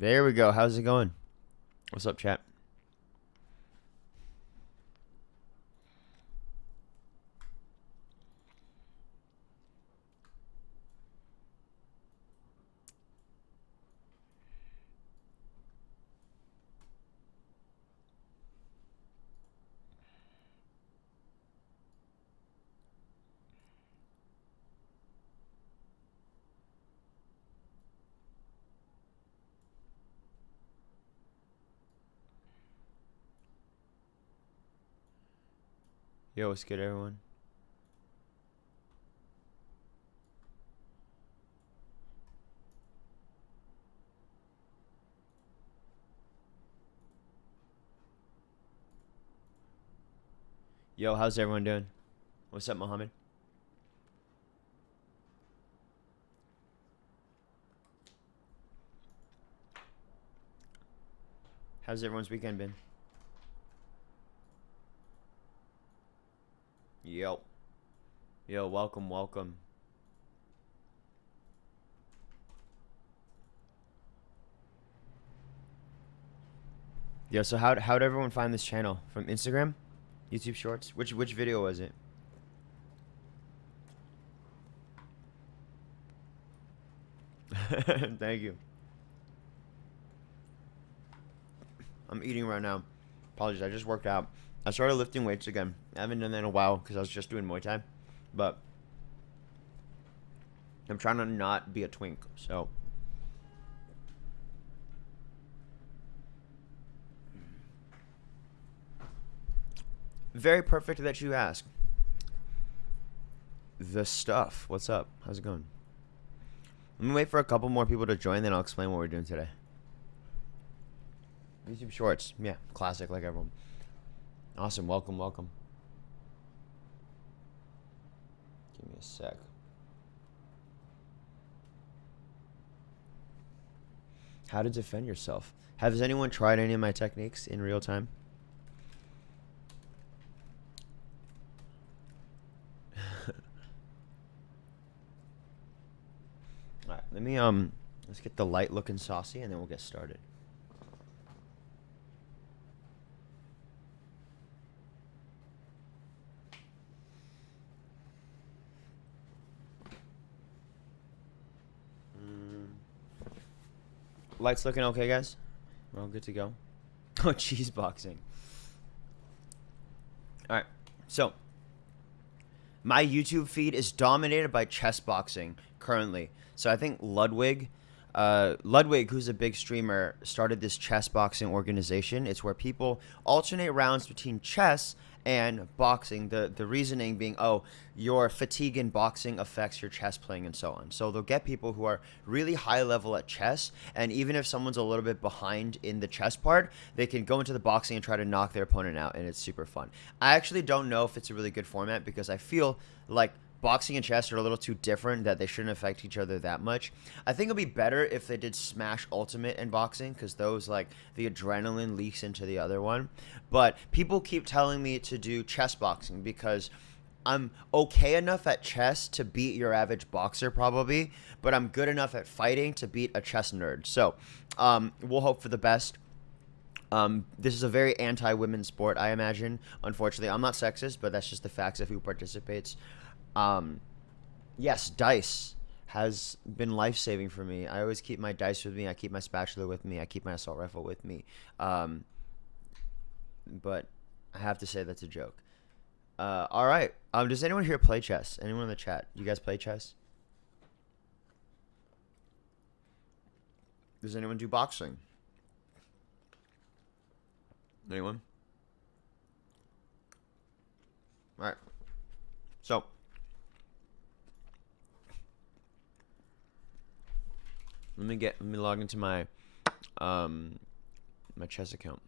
There we go. How's it going? What's up, chat? Yo, what's good, everyone? Yo, how's everyone doing? What's up, Mohammed? How's everyone's weekend been? Yo. Yo, welcome, welcome. Yo, so how'd everyone find this channel? From Instagram? YouTube Shorts? Which video was it? Thank you. I'm eating right now. Apologies, I just worked out. I started lifting weights again. I haven't done that in a while because I was just doing Muay Thai. But I'm trying to not be a twink, so. Very perfect that you ask. The stuff. What's up? How's it going? Let me wait for a couple more people to join, then I'll explain what we're doing today. YouTube Shorts. Yeah, classic like everyone. Awesome. Welcome, welcome. Give me a sec. How to defend yourself. Has anyone tried any of my techniques in real time? Alright, let's get the light looking saucy and then we'll get started. Lights looking okay, guys? We're all good to go. Oh, cheese boxing. Alright, so my YouTube feed is dominated by chess boxing currently. So I think Ludwig, who's a big streamer, started this chess boxing organization. It's where people alternate rounds between chess and boxing. The reasoning being, oh, your fatigue in boxing affects your chess playing and so on. So they'll get people who are really high level at chess, and even if someone's a little bit behind in the chess part, they can go into the boxing and try to knock their opponent out, and it's super fun. I actually don't know if it's a really good format because I feel like boxing and chess are a little too different that they shouldn't affect each other that much. I think it'd be better if they did Smash Ultimate and boxing because those, like, the adrenaline leaks into the other one. But people keep telling me to do chess boxing because I'm okay enough at chess to beat your average boxer probably, but I'm good enough at fighting to beat a chess nerd. So we'll hope for the best. This is a very anti-women sport, I imagine. Unfortunately, I'm not sexist, but that's just the facts of who participates. Um, yes, dice has been life-saving for me. I always keep my dice with me. I keep my spatula with me. I keep my assault rifle with me. Um, but I have to say that's a joke. All right. Does anyone here play chess? Anyone in the chat? You guys play chess? Does anyone do boxing? Anyone? All right. So let me log into my my chess account.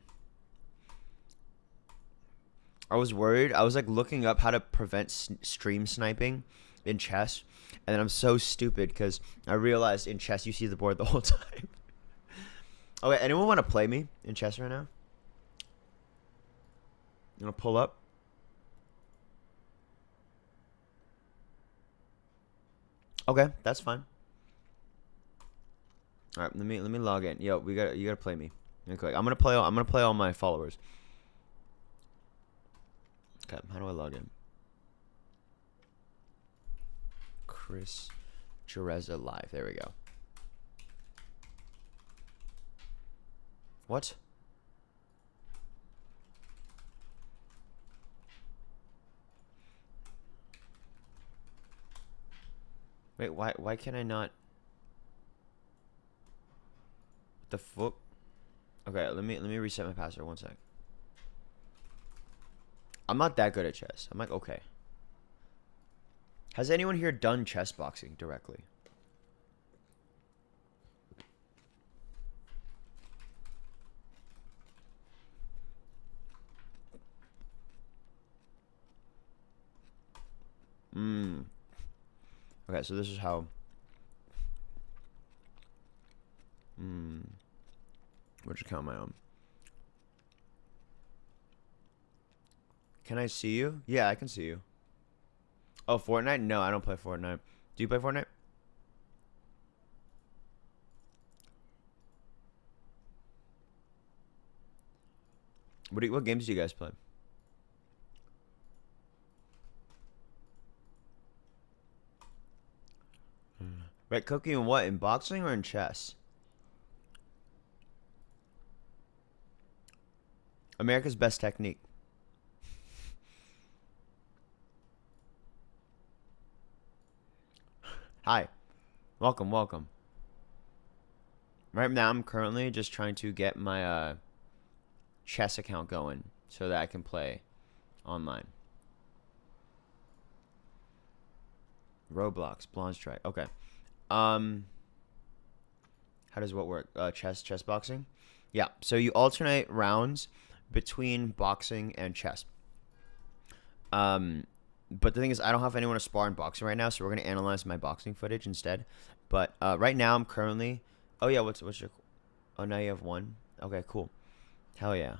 I was worried. I was like looking up how to prevent stream sniping in chess, and then I'm so stupid because I realized in chess you see the board the whole time. Okay, anyone want to play me in chess right now? You want to pull up? Okay, that's fine. All right, let me log in. Yo, you gotta play me. Okay, I'm gonna play all my followers. Okay, how do I log in? Chris Jereza live. There we go. What? Wait, why can I not? What the fuck? Okay, let me reset my password. One sec. I'm not that good at chess. I'm like, okay. Has anyone here done chess boxing directly? Okay, so this is how. Which account am I on? Can I see you? Yeah, I can see you. Oh, Fortnite? No, I don't play Fortnite. Do you play Fortnite? What games do you guys play? Right, cooking in what? In boxing or in chess? America's best technique. Hi. Welcome, welcome. Right now, I'm currently just trying to get my chess account going so that I can play online. Roblox, Blonde Strike. Okay. How does what work? Chess boxing? Yeah. So you alternate rounds between boxing and chess. But the thing is, I don't have anyone to spar in boxing right now, so we're gonna analyze my boxing footage instead. But right now, I'm currently. Oh yeah, what's your? Oh, now you have one. Okay, cool. Hell yeah.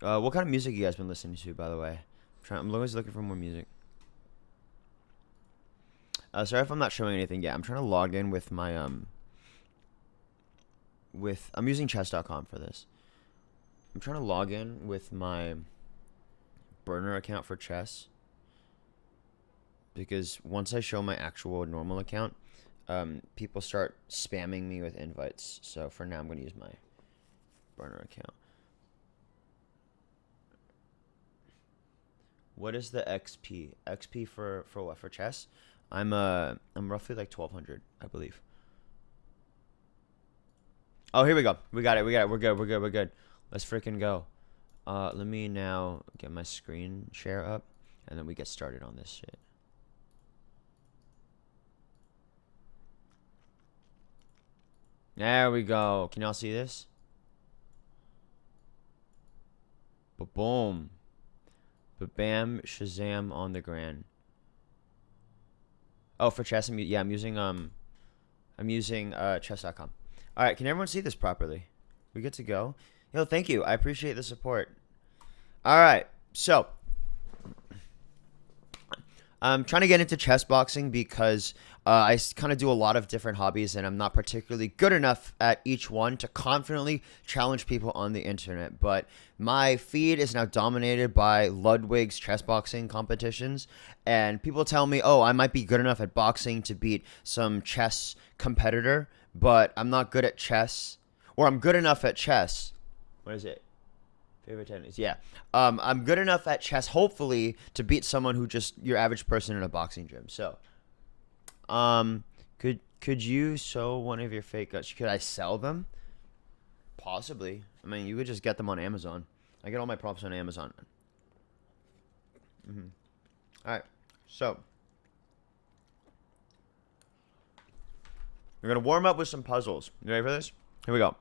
What kind of music you guys been listening to, by the way? I'm always looking for more music. Sorry if I'm not showing anything yet. I'm trying to log in with my I'm using chess.com for this. I'm trying to log in with my burner account for chess because once I show my actual normal account, people start spamming me with invites. So for now, I'm going to use my burner account. What is the XP? XP for what? For chess? I'm roughly like 1200, I believe. Oh, here we go. We got it. We're good. We're good. Let's freaking go. Let me now get my screen share up, and then we get started on this shit. There we go. Can y'all see this? Ba-boom. Ba-bam, Shazam on the grand. Oh, for chess, I'm using chess.com. All right, can everyone see this properly? We good to go? Yo, thank you. I appreciate the support. All right, so I'm trying to get into chess boxing because I kind of do a lot of different hobbies, and I'm not particularly good enough at each one to confidently challenge people on the internet. But my feed is now dominated by Ludwig's chess boxing competitions, and people tell me, oh, I might be good enough at boxing to beat some chess competitor, but I'm not good at chess, or I'm good enough at chess. What is it? Favorite tennis? Yeah. I'm good enough at chess, hopefully, to beat someone who just your average person in a boxing gym. So, could you sew one of your fake guts? Could I sell them? Possibly. I mean, you could just get them on Amazon. I get all my props on Amazon. All right. So, we're gonna warm up with some puzzles. You ready for this? Here we go.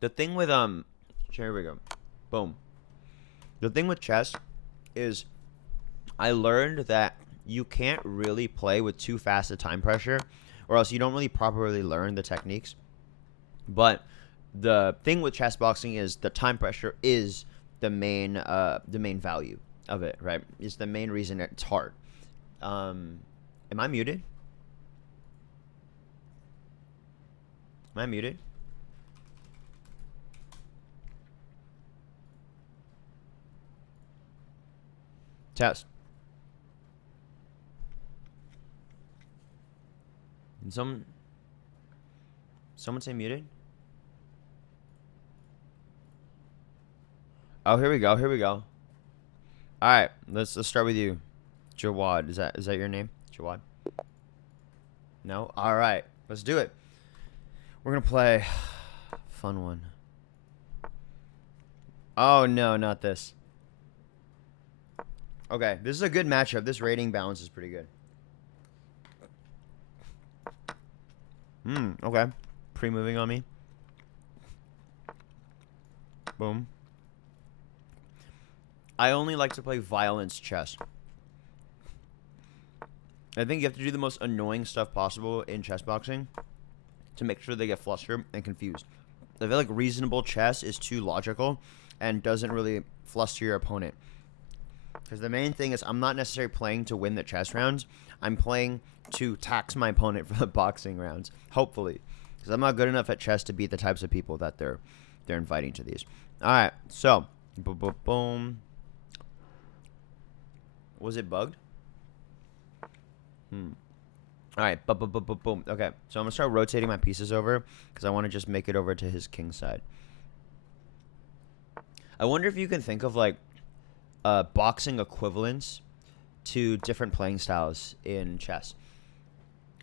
The thing with here we go. Boom. The thing with chess is I learned that you can't really play with too fast a time pressure, or else you don't really properly learn the techniques. But the thing with chess boxing is the time pressure is the main value of it, right? It's the main reason it's hard. Am I muted? Am I muted? Test. Did someone say muted? Oh, here we go. Here we go. All right, let's start with you, Jawad. Is that your name, Jawad? No. All right, let's do it. We're gonna play fun one. Oh no, not this. Okay, this is a good matchup. This rating balance is pretty good. Okay. Pre-moving on me. Boom. I only like to play violence chess. I think you have to do the most annoying stuff possible in chess boxing to make sure they get flustered and confused. I feel like reasonable chess is too logical and doesn't really fluster your opponent. Because the main thing is I'm not necessarily playing to win the chess rounds. I'm playing to tax my opponent for the boxing rounds, hopefully. Because I'm not good enough at chess to beat the types of people that they're inviting to these. All right, so boom. Was it bugged? All right, boom. Okay, so I'm gonna start rotating my pieces over because I want to just make it over to his king side. I wonder if you can think of like boxing equivalents to different playing styles in chess.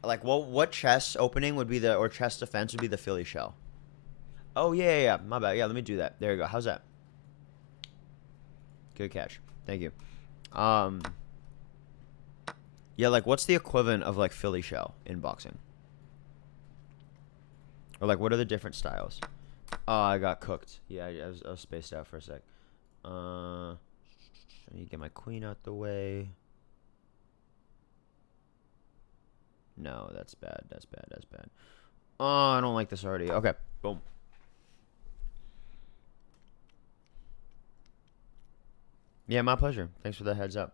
Like, what chess opening would be or chess defense would be the Philly shell? Oh yeah. My bad. Yeah, let me do that. There you go. How's that? Good catch. Thank you. Yeah, like what's the equivalent of like Philly shell in boxing? Or like what are the different styles? Oh, I got cooked. Yeah, I was spaced out for a sec. I need to get my queen out the way. No, that's bad. That's bad. Oh, I don't like this already. Okay, boom. Yeah, my pleasure. Thanks for the heads up.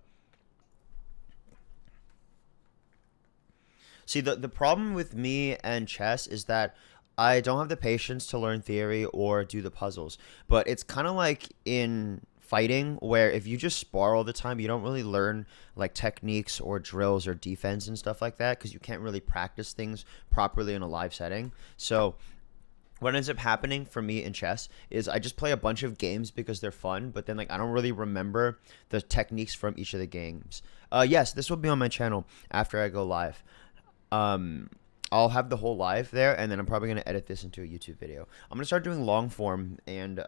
See, the problem with me and chess is that I don't have the patience to learn theory or do the puzzles. But it's kind of like in fighting where if you just spar all the time, you don't really learn like techniques or drills or defense and stuff like that because you can't really practice things properly in a live setting. So what ends up happening for me in chess is I just play a bunch of games because they're fun, but then like I don't really remember the techniques from each of the games. Yes, this will be on my channel after I go live. I'll have the whole live there, and then I'm probably gonna edit this into a YouTube video. I'm gonna start doing long form and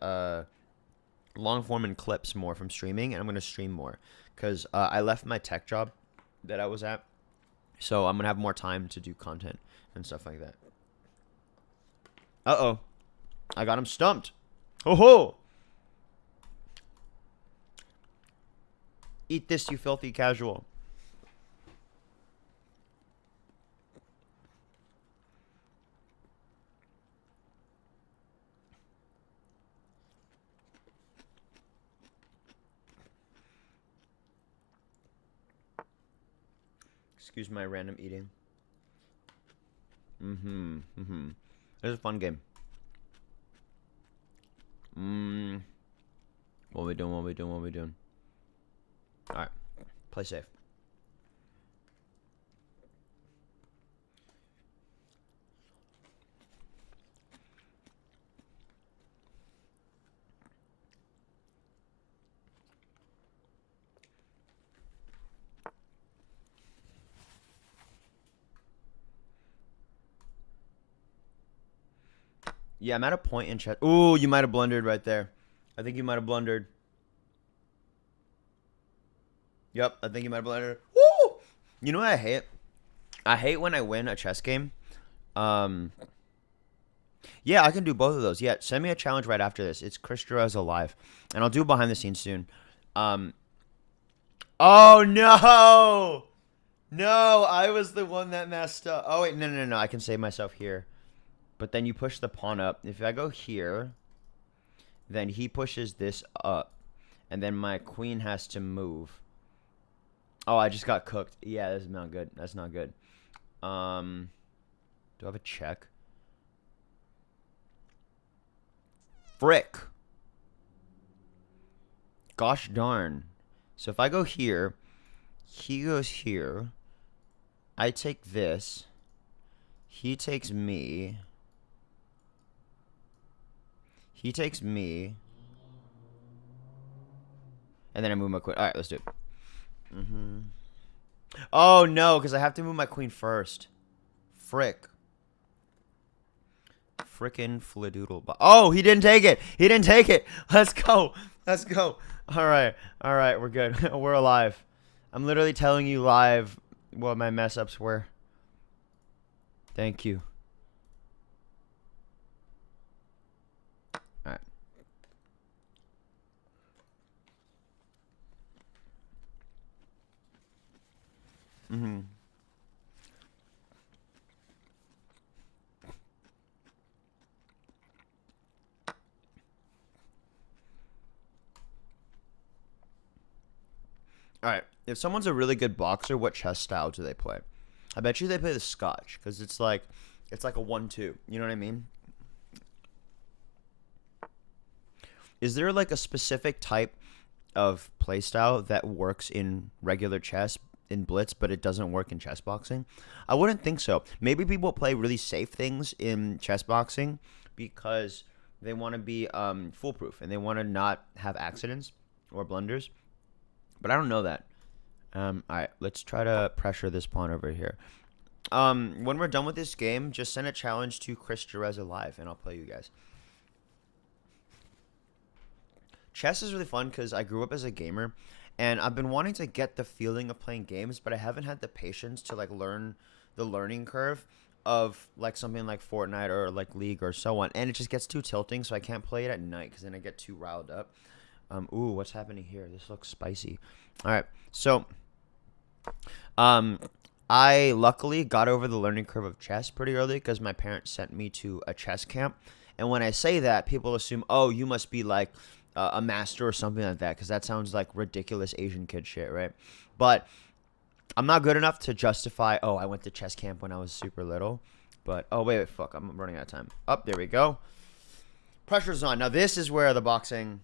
clips more from streaming, and I'm gonna stream more because I left my tech job that I was at, so I'm gonna have more time to do content and stuff like that. Uh-oh. I got him stumped. Ho-ho! Eat this, you filthy casual. Excuse my random eating. It's a fun game. What we doing? Alright. Play safe. Yeah, I'm at a point in chess. Ooh, you might have blundered right there. I think you might have blundered. Yep, I think you might have blundered. Woo! You know what I hate? I hate when I win a chess game. Yeah, I can do both of those. Yeah, send me a challenge right after this. It's Chris Jerez alive, and I'll do behind the scenes soon. Oh no! No, I was the one that messed up. Oh wait, no. I can save myself here. But then you push the pawn up. If I go here, then he pushes this up. And then my queen has to move. Oh, I just got cooked. Yeah, that's not good. That's not good. Do I have a check? Frick. Gosh darn. So if I go here, he goes here. I take this. He takes me. He takes me. And then I move my queen. All right, let's do it. Oh, no, because I have to move my queen first. Frick. Frickin' fladoodle. Oh, he didn't take it. He didn't take it. Let's go. Let's go. All right. All right, we're good. We're alive. I'm literally telling you live what my mess ups were. Thank you. All right. All right. If someone's a really good boxer, what chess style do they play? I bet you they play the Scotch because it's like a 1-2. You know what I mean? Is there like a specific type of play style that works in regular chess in blitz, but it doesn't work in chess boxing? I wouldn't think so. Maybe people play really safe things in chess boxing because they want to be foolproof and they want to not have accidents or blunders. But I don't know that. All right, let's try to pressure this pawn over here. When we're done with this game, just send a challenge to Chris Jerez Alive, and I'll play you guys. Chess is really fun because I grew up as a gamer, and I've been wanting to get the feeling of playing games, but I haven't had the patience to like learn the learning curve of like something like Fortnite or like League or so on, and it just gets too tilting, so I can't play it at night because then I get too riled up. Ooh, what's happening here? This looks spicy. All right, so I luckily got over the learning curve of chess pretty early because my parents sent me to a chess camp. And when I say that, people assume, oh, you must be like a master or something like that because that sounds like ridiculous Asian kid shit, right? But I'm not good enough to justify, oh, I went to chess camp when I was super little. But, oh, wait, fuck, I'm running out of time. Up, there we go. Pressure's on. Now, this is where the boxing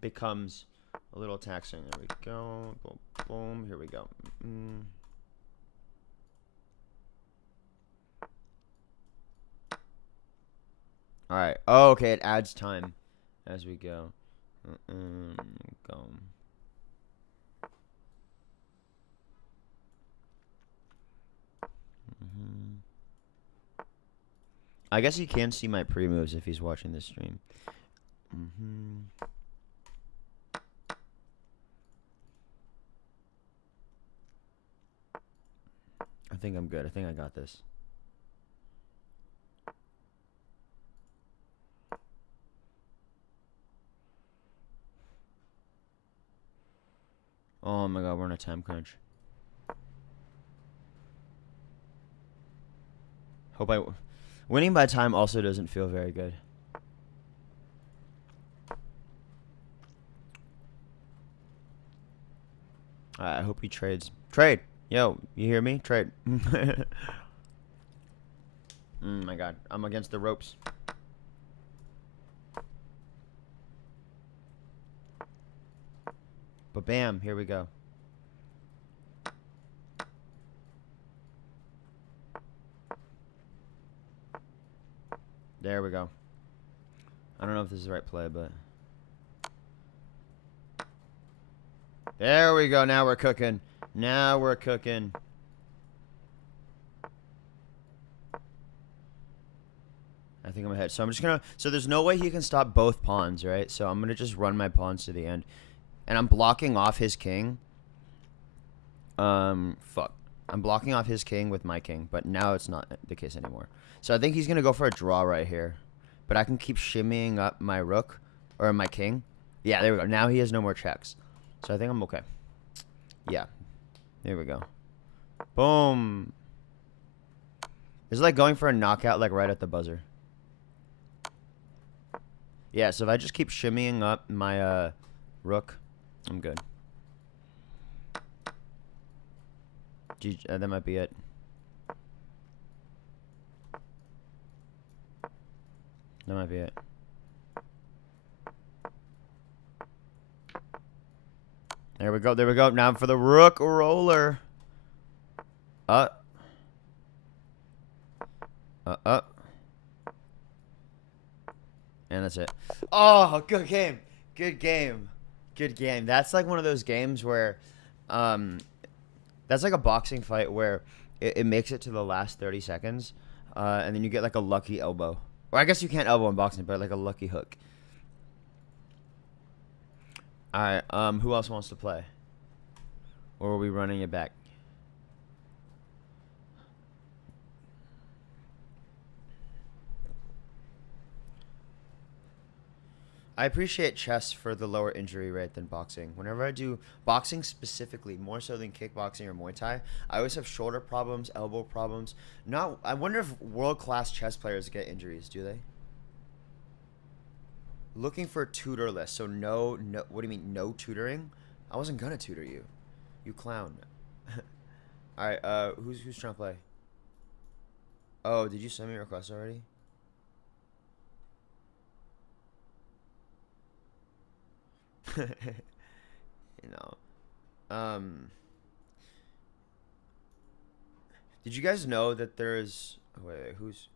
becomes a little taxing. There we go. Boom, boom. Here we go. All right. Oh, okay. It adds time as we go. Go. I guess he can see my pre-moves if he's watching this stream. I think I'm good. I think I got this. Oh my god, we're in a time crunch. Winning by time also doesn't feel very good. I hope he trades. Trade! Yo, you hear me? Trade. My god, I'm against the ropes. But bam, here we go. There we go. I don't know if this is the right play, but... There we go. Now we're cooking. Now we're cooking. I think I'm ahead. So I'm just going to... So there's no way he can stop both pawns, right? So I'm going to just run my pawns to the end. And I'm blocking off his king. Fuck. I'm blocking off his king with my king. But now it's not the case anymore. So I think he's going to go for a draw right here. But I can keep shimmying up my rook. Or my king. Yeah, there we go. Now he has no more checks. So I think I'm okay. Yeah. There we go. Boom. It's like going for a knockout like right at the buzzer. Yeah, so if I just keep shimmying up my rook, I'm good. That might be it. That might be it. There we go. There we go. Now for the rook roller. Uh. And that's it. Oh, good game. Good game. Good game. That's like one of those games where, that's like a boxing fight where it makes it to the last 30 seconds, and then you get like a lucky elbow. Or I guess you can't elbow in boxing, but like a lucky hook. All right. Who else wants to play? Or are we running it back? I appreciate chess for the lower injury rate than boxing. Whenever I do boxing specifically, more so than kickboxing or Muay Thai, I always have shoulder problems, elbow problems. Not. I wonder if world-class chess players get injuries. Do they? Looking for tutorless. So no. What do you mean no tutoring? I wasn't gonna tutor you. You clown. All right. Who's trying to play? Oh, did you send me a request already? You know. Did you guys know that there's wait, who's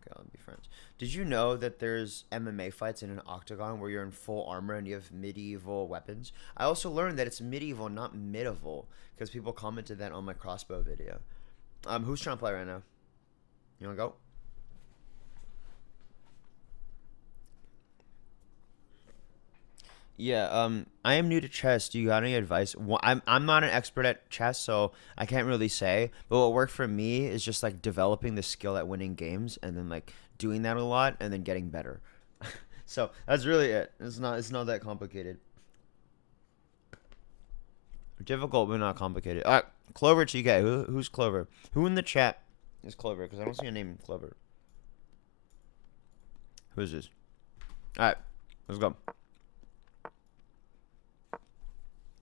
okay, I'll be friends. Did you know that there's MMA fights in an octagon where you're in full armor and you have medieval weapons? I also learned that it's medieval, not medieval, because people commented that on my crossbow video. Who's trying to play right now? You wanna go? Yeah, I am new to chess. Do you got any advice? I'm not an expert at chess, so I can't really say. But what worked for me is just like developing the skill at winning games, and then like doing that a lot, and then getting better. So that's really it. It's not that complicated. Difficult, but not complicated. All right, Clover TK. Who's Clover? Who in the chat is Clover? Because I don't see a name Clover. Who is this? All right, let's go.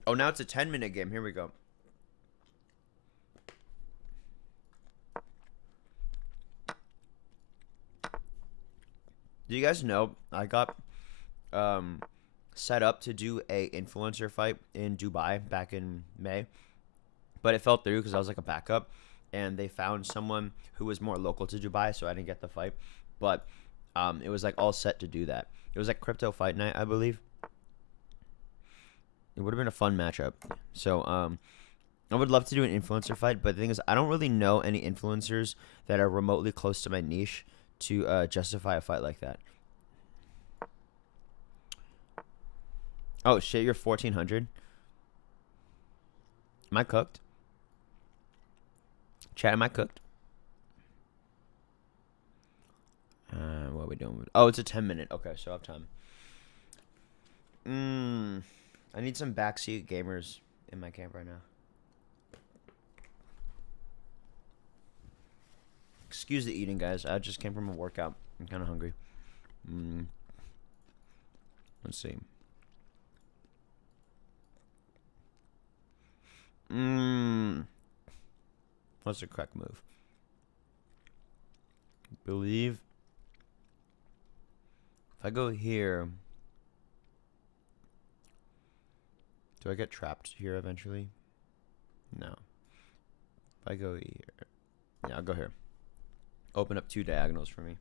Oh, now it's a 10-minute game. Here we go. Do you guys know I got set up to do a influencer fight in Dubai back in May, but it fell through because I was like a backup, and they found someone who was more local to Dubai, so I didn't get the fight. But it was like all set to do that. It was like crypto fight night, I believe. It would have been a fun matchup. So I would love to do an influencer fight, but the thing is, I don't really know any influencers that are remotely close to my niche to justify a fight like that. Oh shit, you're 1400. Am I cooked? Chat, am I cooked? What are we doing? Oh, it's a 10-minute. Okay, so I have time. I need some backseat gamers in my camp right now. Excuse the eating, guys. I just came from a workout. I'm kind of hungry. Let's see. What's the correct move? Believe. If I go here, do I get trapped here eventually? No. If I go here, yeah, I'll go here. Open up 2 diagonals for me.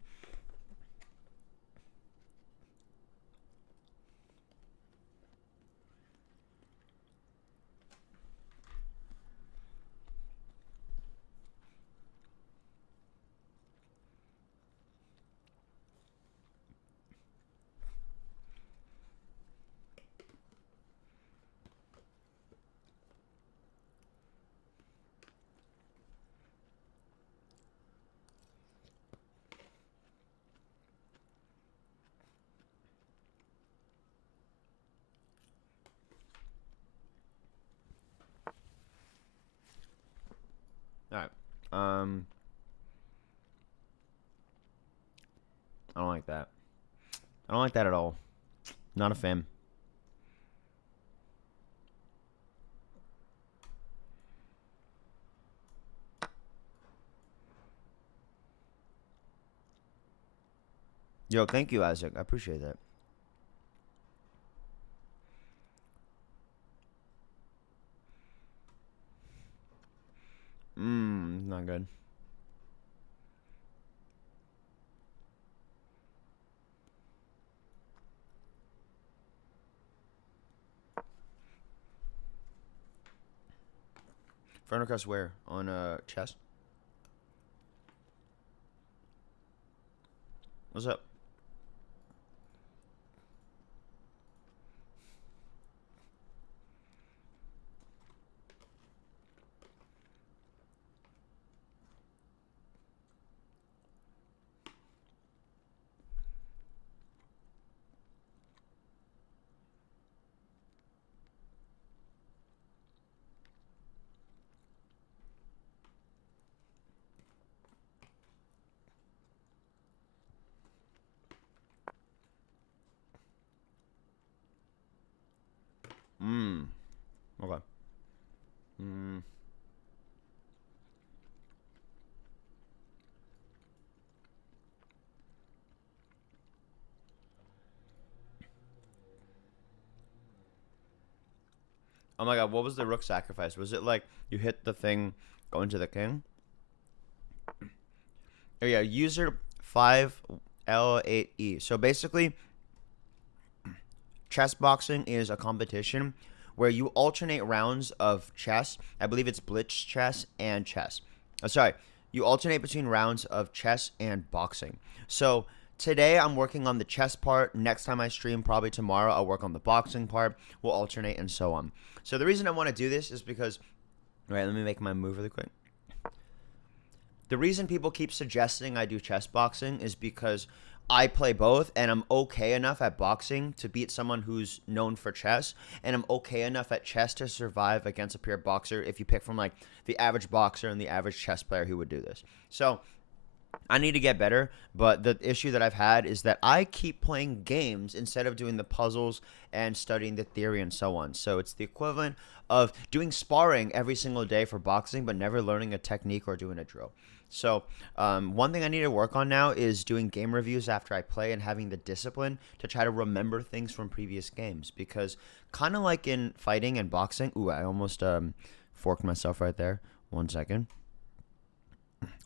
All right. I don't like that. I don't like that at all. Not a fan. Yo, thank you, Isaac. I appreciate that. Not good. Friend request where? On chess? What's up? Mmm. Okay. Mm. Oh my god, what was the rook sacrifice? Was it like you hit the thing going to the king? Oh yeah, user 5L8E. So basically, chess boxing is a competition where you alternate rounds of chess. I believe it's blitz chess and chess. Oh, sorry, you alternate between rounds of chess and boxing. So today I'm working on the chess part. Next time I stream, probably tomorrow, I'll work on the boxing part. We'll alternate and so on. So the reason I want to do this is because, all right, let me make my move really quick. The reason people keep suggesting I do chess boxing is because I play both and I'm okay enough at boxing to beat someone who's known for chess, and I'm okay enough at chess to survive against a pure boxer if you pick from like the average boxer and the average chess player who would do this. So I need to get better, but the issue that I've had is that I keep playing games instead of doing the puzzles and studying the theory and so on. So it's the equivalent of doing sparring every single day for boxing, but never learning a technique or doing a drill. So one thing I need to work on now is doing game reviews after I play and having the discipline to try to remember things from previous games. Because kind of like in fighting and boxing, ooh, I almost forked myself right there. 1 second.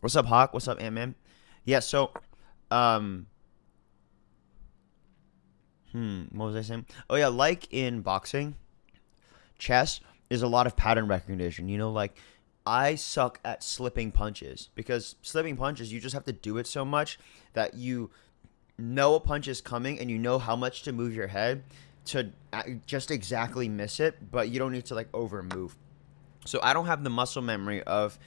What's up, Hawk? What's up, Ant-Man? Yeah, so, um, what was I saying? Oh yeah, like in boxing, chess is a lot of pattern recognition. You know, like I suck at slipping punches because slipping punches, you just have to do it so much that you know a punch is coming and you know how much to move your head to just exactly miss it, but you don't need to like over move. So I don't have the muscle memory of,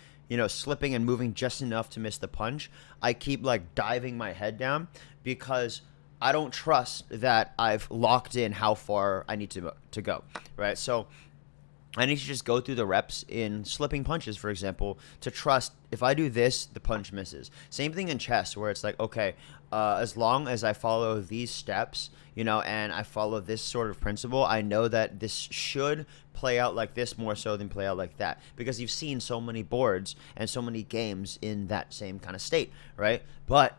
slipping and moving just enough to miss the punch. I keep like diving my head down because I don't trust that I've locked in how far I need to go, right? So I need to just go through the reps in slipping punches, for example, to trust if I do this, the punch misses. Same thing in chess, where it's like, okay, as long as I follow these steps, and I follow this sort of principle, I know that this should play out like this more so than play out like that. Because you've seen so many boards and so many games in that same kind of state, right? But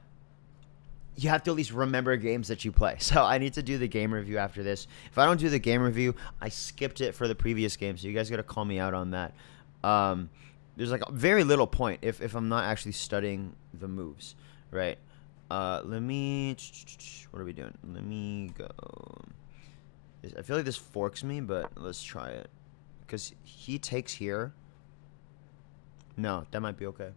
you have to at least remember games that you play. So I need to do the game review after this. If I don't do the game review, I skipped it for the previous game. So you guys got to call me out on that. Um, there's like very little point if I'm not actually studying the moves, right? Let me. What are we doing? Let me go. I feel like this forks me, but let's try it. Because he takes here. No, that might be okay.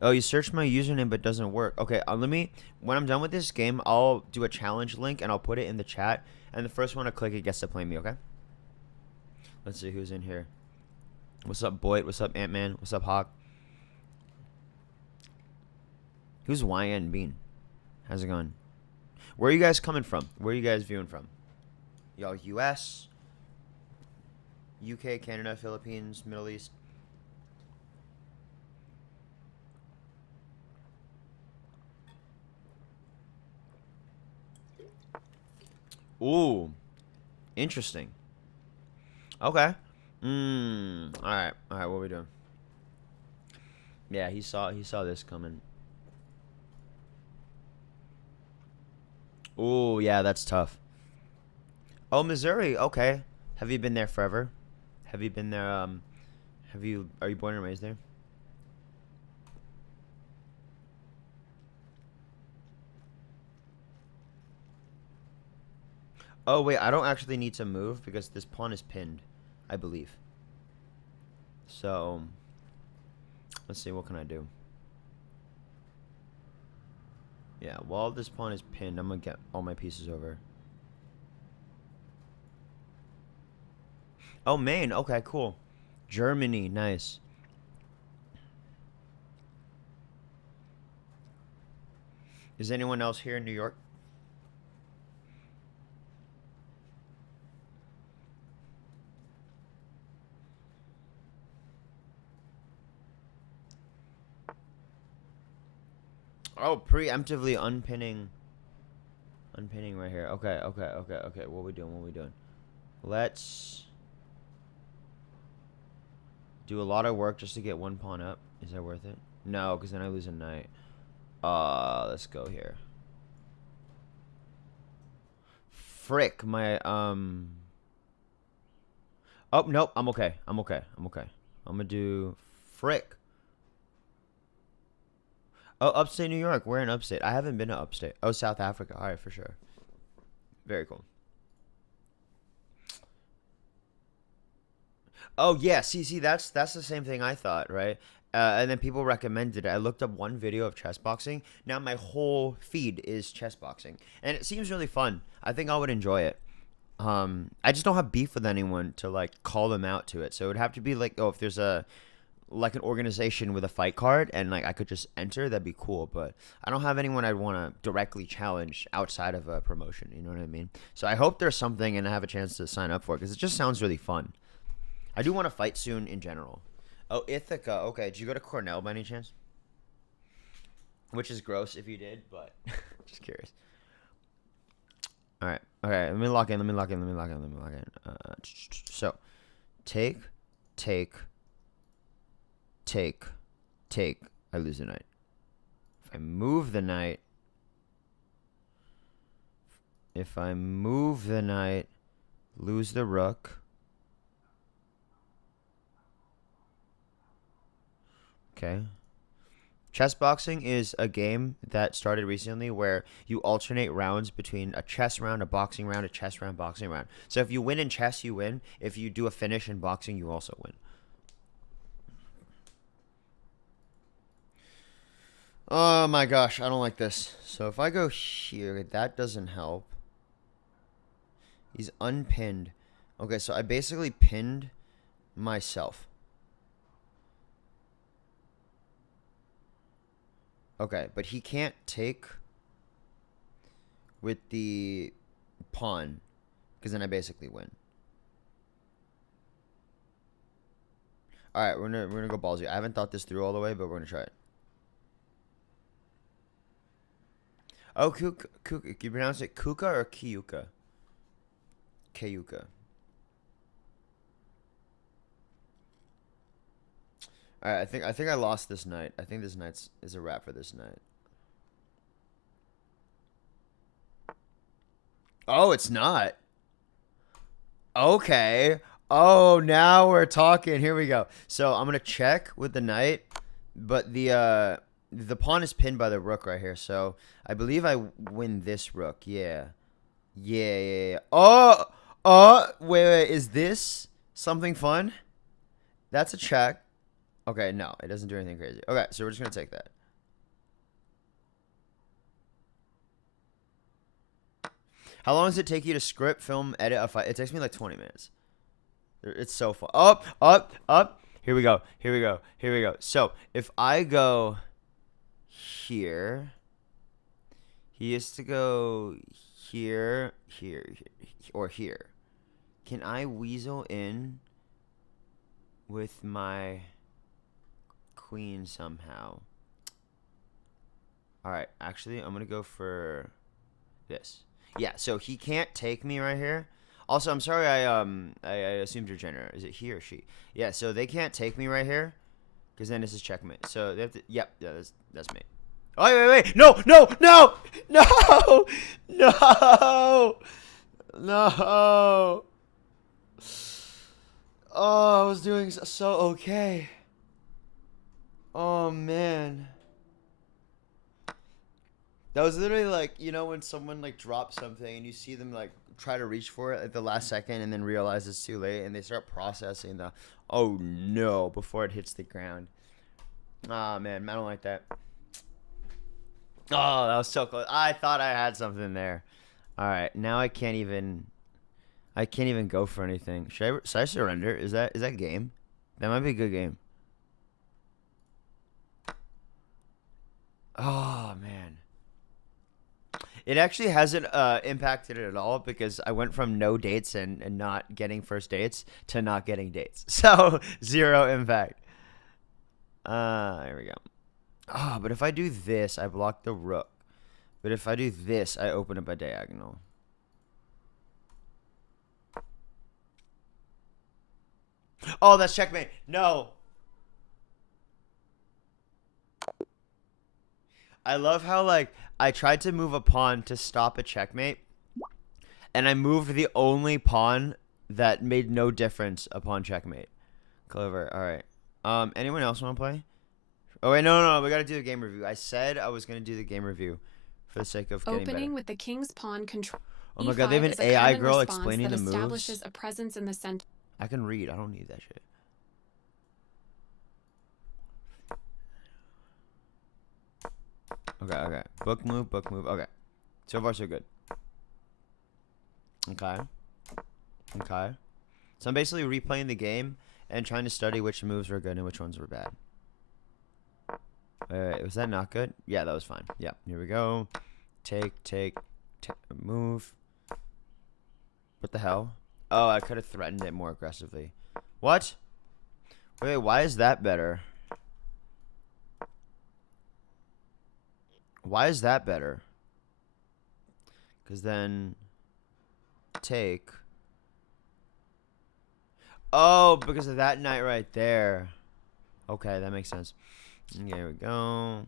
Oh, you searched my username but doesn't work. Okay, let me. When I'm done with this game, I'll do a challenge link and I'll put it in the chat. And the first one to click it gets to play me. Okay. Let's see who's in here. What's up, Boyd? What's up, Ant Man? What's up, Hawk? Who's YN Bean? How's it going? Where are you guys coming from? Where are you guys viewing from? Y'all, U.S., UK, Canada, Philippines, Middle East. Ooh, interesting. Okay. All right. All right. What are we doing? Yeah, he saw this coming. Oh, yeah, that's tough. Oh, Missouri. Okay. Have you been there forever? Have you been there? Are you born and raised there? Oh, wait, I don't actually need to move because this pawn is pinned, I believe. So, let's see, what can I do? Yeah, while this pawn is pinned, I'm gonna get all my pieces over. Oh, Maine. Okay, cool. Germany. Nice. Is anyone else here in New York? Oh, preemptively unpinning. Unpinning right here. Okay, okay, okay, okay. What we doing? What we doing? Let's do a lot of work just to get one pawn up. Is that worth it? No, because then I lose a knight. Let's go here. Frick, my, Oh, nope, I'm okay. I'm okay. I'm okay. I'm gonna do frick. Oh, upstate New York. We're in upstate. I haven't been to upstate. Oh, South Africa. All right, for sure. Very cool. Oh yeah, see, that's the same thing I thought, right? And then people recommended it. I looked up one video of chess boxing. Now my whole feed is chess boxing, and it seems really fun. I think I would enjoy it. I just don't have beef with anyone to like call them out to it. So it would have to be like, oh, if there's a like an organization with a fight card and like I could just enter, that'd be cool. But I don't have anyone I'd want to directly challenge outside of a promotion. You know what I mean? So I hope there's something and I have a chance to sign up for it because it just sounds really fun. I do want to fight soon in general. Oh, Ithaca. Okay, did you go to Cornell by any chance? Which is gross if you did, but just curious. All right. Okay, let me lock in. Let me lock in. Let me lock in. Let me lock in. So, take, take, take, take. I lose the knight. If I move the knight, lose the rook. Okay. Chess boxing is a game that started recently where you alternate rounds between a chess round, a boxing round, a chess round, boxing round. So if you win in chess, you win. If you do a finish in boxing, you also win. Oh my gosh, I don't like this. So if I go here, that doesn't help. He's unpinned. Okay, so I basically pinned myself. Okay, but he can't take with the pawn because then I basically win. All right, we're gonna go ballsy. I haven't thought this through all the way, but we're gonna try it. Oh, Kuka. Can you pronounce it Kuka or Kiyuka? Kayuka. All right, I think I lost this knight. I think this knight is a wrap for this knight. Oh, it's not. Okay. Oh, now we're talking. Here we go. So I'm gonna check with the knight, but the pawn is pinned by the rook right here. So I believe I win this rook. Yeah. Yeah, yeah, yeah. Wait. Is this something fun? That's a check. Okay, no, it doesn't do anything crazy. Okay, so we're just gonna take that. How long does it take you to script, film, edit a fight? It takes me like 20 minutes. It's so fun. Up, up, up. Here we go. Here we go. Here we go. So if I go here, he has to go here, here, or here. Can I weasel in with my queen somehow? All right, actually, I'm gonna go for this. Yeah, so he can't take me right here. Also, I'm sorry I assumed your gender. Is it he or she? Yeah, so they can't take me right here because then this is checkmate. So they have to. Yep, yeah, that's me. Oh wait, no, no, no, no, No! No! Oh, I was doing so okay. Oh, man. That was literally like, you know, when someone like drops something and you see them like try to reach for it at the last second and then realize it's too late and they start processing the, oh no, before it hits the ground. Oh, man, I don't like that. Oh, that was so close. I thought I had something there. All right, now I can't even go for anything. Should I surrender? Is that game? That might be a good game. Oh man. It actually hasn't impacted it at all because I went from no dates and not getting first dates to not getting dates. So zero impact. Here we go. Oh, but if I do this, I block the rook. But if I do this, I open up a diagonal. Oh, that's checkmate. No. I love how like I tried to move a pawn to stop a checkmate, and I moved the only pawn that made no difference upon checkmate. Clever. All right. Anyone else want to play? Oh wait, no. We gotta do the game review. I said I was gonna do the game review for the sake of getting Opening better. with the king's pawn control. Oh my god, they have an AI girl explaining the moves. Establishes a presence in the center. I can read. I don't need that shit. Okay. Book move. Okay. So far, so good. Okay. So I'm basically replaying the game and trying to study which moves were good and which ones were bad. Wait, was that not good? Yeah, that was fine. Yeah, here we go. Take, move. What the hell? Oh, I could have threatened it more aggressively. What? Wait, why is that better? Why is that better? Because then take. Oh, because of that knight right there. Okay, that makes sense. Here we go.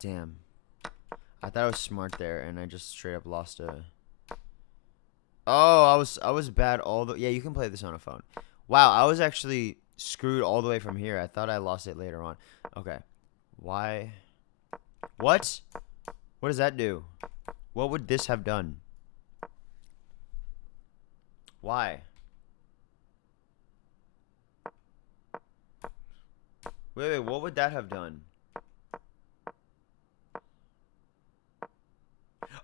Damn. I thought I was smart there, and I just straight up lost a. Oh, I was bad all the. Yeah, you can play this on a phone. Wow, I was actually screwed all the way from here. I thought I lost it later on. Okay. Why? What? What does that do? What would this have done? Why? Wait, what would that have done?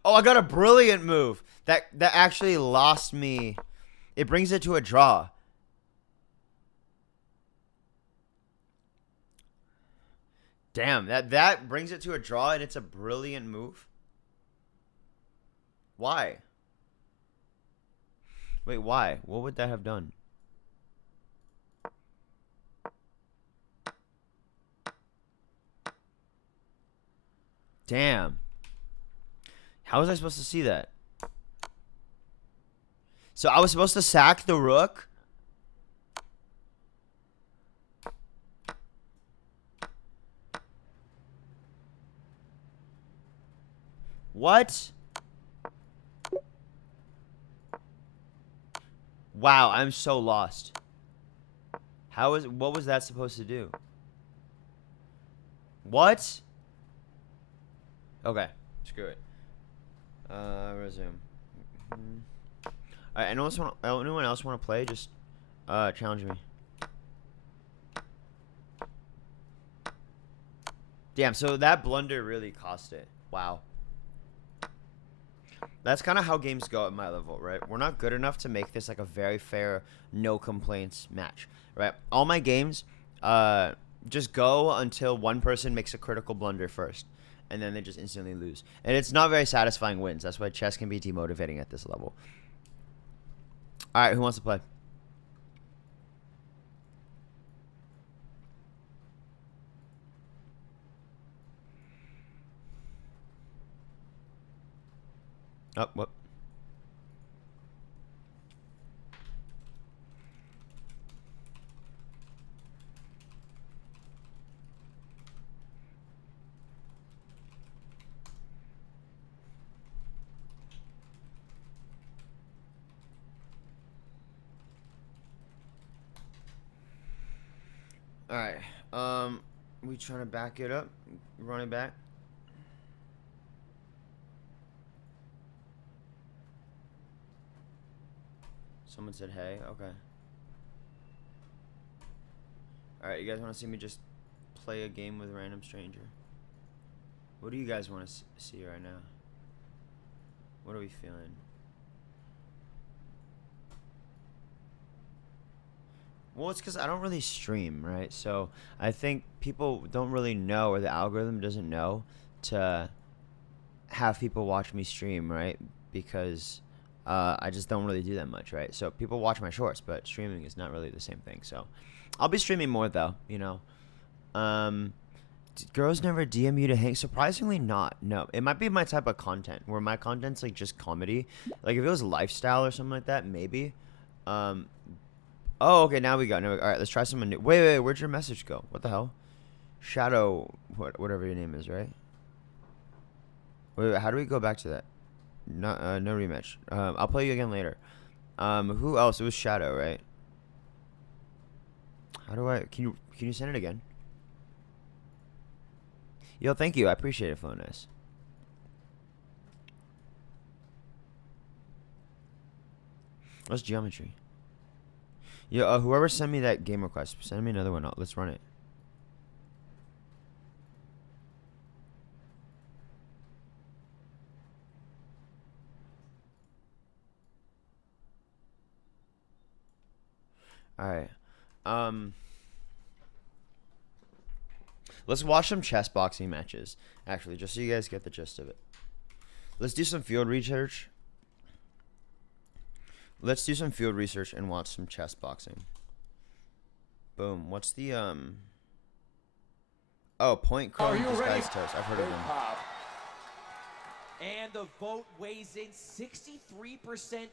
Oh, I got a brilliant move. That actually lost me. It brings it to a draw. Damn, that brings it to a draw and it's a brilliant move. Why? Wait, why? What would that have done? Damn. How was I supposed to see that? So I was supposed to sack the rook? What? Wow, I'm so lost. What was that supposed to do? What? Okay, screw it. Resume. Alright, anyone else want to play? Just challenge me. Damn, so that blunder really cost it. Wow. That's kind of how games go at my level, right? We're not good enough to make this like a very fair, no complaints match, right? All my games just go until one person makes a critical blunder first, and then they just instantly lose. And it's not very satisfying wins. That's why chess can be demotivating at this level. All right, who wants to play? Oh, what? All right. We trying to back it up, run it back. Someone said hey. Okay. All right. You guys want to see me just play a game with a random stranger? What do you guys want to see right now? What are we feeling? Well, it's because I don't really stream, right? So I think people don't really know, or the algorithm doesn't know, to have people watch me stream, right? Because I just don't really do that much, right? So people watch my shorts, but streaming is not really the same thing. So I'll be streaming more, though, you know. Girls never DM you to hang? Surprisingly not. No. It might be my type of content, where my content's like just comedy. Like if it was lifestyle or something like that, maybe. Oh, okay, now we go. All right, let's try someone new. Wait, where'd your message go? What the hell? Shadow, whatever your name is, right? Wait, how do we go back to that? No rematch. I'll play you again later. Who else? It was Shadow, right? How do I? Can you send it again? Yo, thank you. I appreciate it, Floness. What's geometry? Yo, whoever sent me that game request, send me another one. Let's run it. All right. Let's watch some chess boxing matches, actually, just so you guys get the gist of it. Let's do some field research. Let's do some field research and watch some chess boxing. Boom. What's the Oh, Point Chrome. This guy's toast. I've heard of him. And the vote weighs in 63%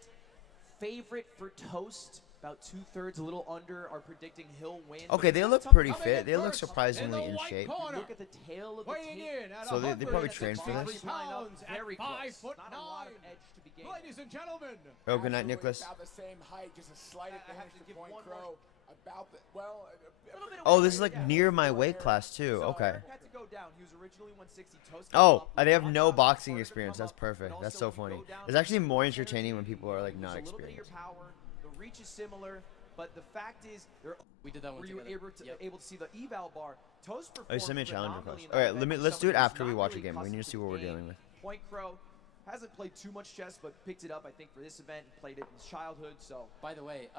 favorite for Toast. About 2/3, a little under, are predicting he'll win. Okay, they look pretty fit. They look surprisingly in shape. Look at the tail of the tape. So they probably trained for this. Very close. 5'9". Not a lot of edge to begin. Ladies and gentlemen. Oh, good night, Nicholas. About the same height, just a slight advantage to Point Crow. About the Oh, this is like near my weight class too. Okay. Had to go down. He was originally 160. Toast Oh, they have no boxing experience. That's perfect. That's so funny. It's actually more entertaining when people are like not experienced. The reach is similar, but the fact is, we did that one. were you together. able to see the eval bar? Toast Oh, performed send me a challenge request. phenomenally in All right, that event. let's do it Somebody who's after we not watch a really game. We need to accustomed see what we're the dealing game. with. Point Crow hasn't played too much chess, but picked it up, I think, for this event. Played it in his childhood, so. By the way,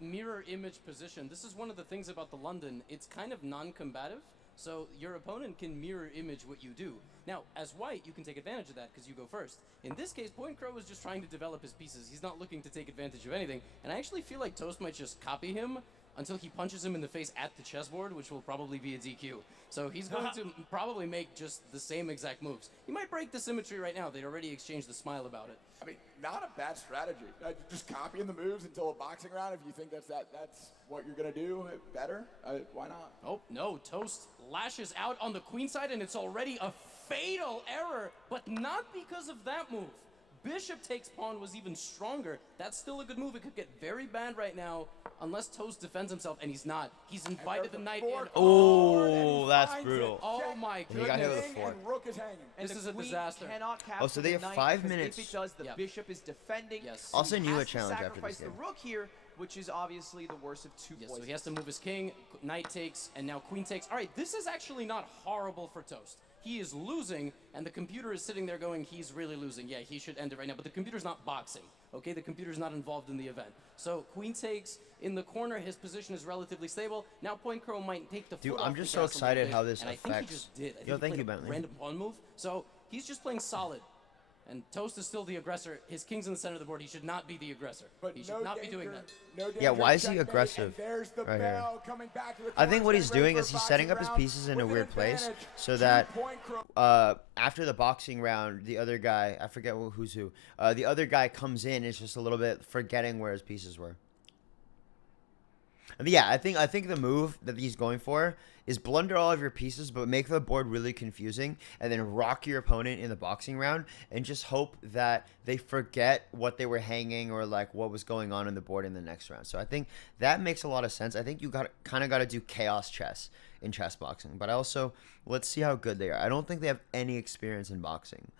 mirror image position. This is one of the things about the London. It's kind of non-combative, so your opponent can mirror image what you do. Now, as white, you can take advantage of that because you go first. In this case, Point Crow is just trying to develop his pieces. He's not looking to take advantage of anything, and I actually feel like Toast might just copy him until he punches him in the face at the chessboard, which will probably be a DQ. So he's going to probably make just the same exact moves. He might break the symmetry right now. They'd already exchanged the smile about it. I mean, not a bad strategy. Just copying the moves until a boxing round. If you think that's what you're gonna do better, why not? Oh, no, Toast lashes out on the queen side, and it's already a fatal error, but not because of that move. Bishop takes pawn was even stronger. That's still a good move. It could get very bad right now unless Toast defends himself, and he's not. He's invited the knight in. Oh, that's brutal. Oh my And he got hit with a goodness. fork. And rook is hanging. And This the is a queen disaster. cannot Oh, so they capture the have knight 5 because minutes. If it does, the Yep. bishop is defending. Yes. I'll He send you a has to challenge after sacrifice this the game. rook here, which is obviously the worst of two Yes, poisons. so he has to move his king, knight takes, and now queen takes. All right, this is actually not horrible for Toast. He is losing, and the computer is sitting there going, he's really losing. Yeah, he should end it right now, but the computer's not boxing, okay? The computer's not involved in the event. So queen takes in the corner. His position is relatively stable. Now Point Crow might take the Dude, foot I'm off just the so gas a little excited bit, how this and I think he affects- just did. I think Yo, he thank played you, a Bentley. random pawn move. So he's just playing solid. And Toast is still the aggressor. His king's in the center of the board. He should not be the aggressor. But He no should not be danger, doing that. no Yeah, danger, why is he checkmate, aggressive and there's the right here? bell coming back to the I think corner, what he's getting ready doing for is a he's setting boxing up his round pieces in a with an weird place advantage so to that Point Crow. after the boxing round, the other guy, I forget who's who, the other guy comes in, is just a little bit forgetting where his pieces were. Yeah, I think the move that he's going for is blunder all of your pieces, but make the board really confusing, and then rock your opponent in the boxing round, and just hope that they forget what they were hanging or like what was going on the board in the next round. So I think that makes a lot of sense. I think you got to do chaos chess in chess boxing, but also let's see how good they are. I don't think they have any experience in boxing.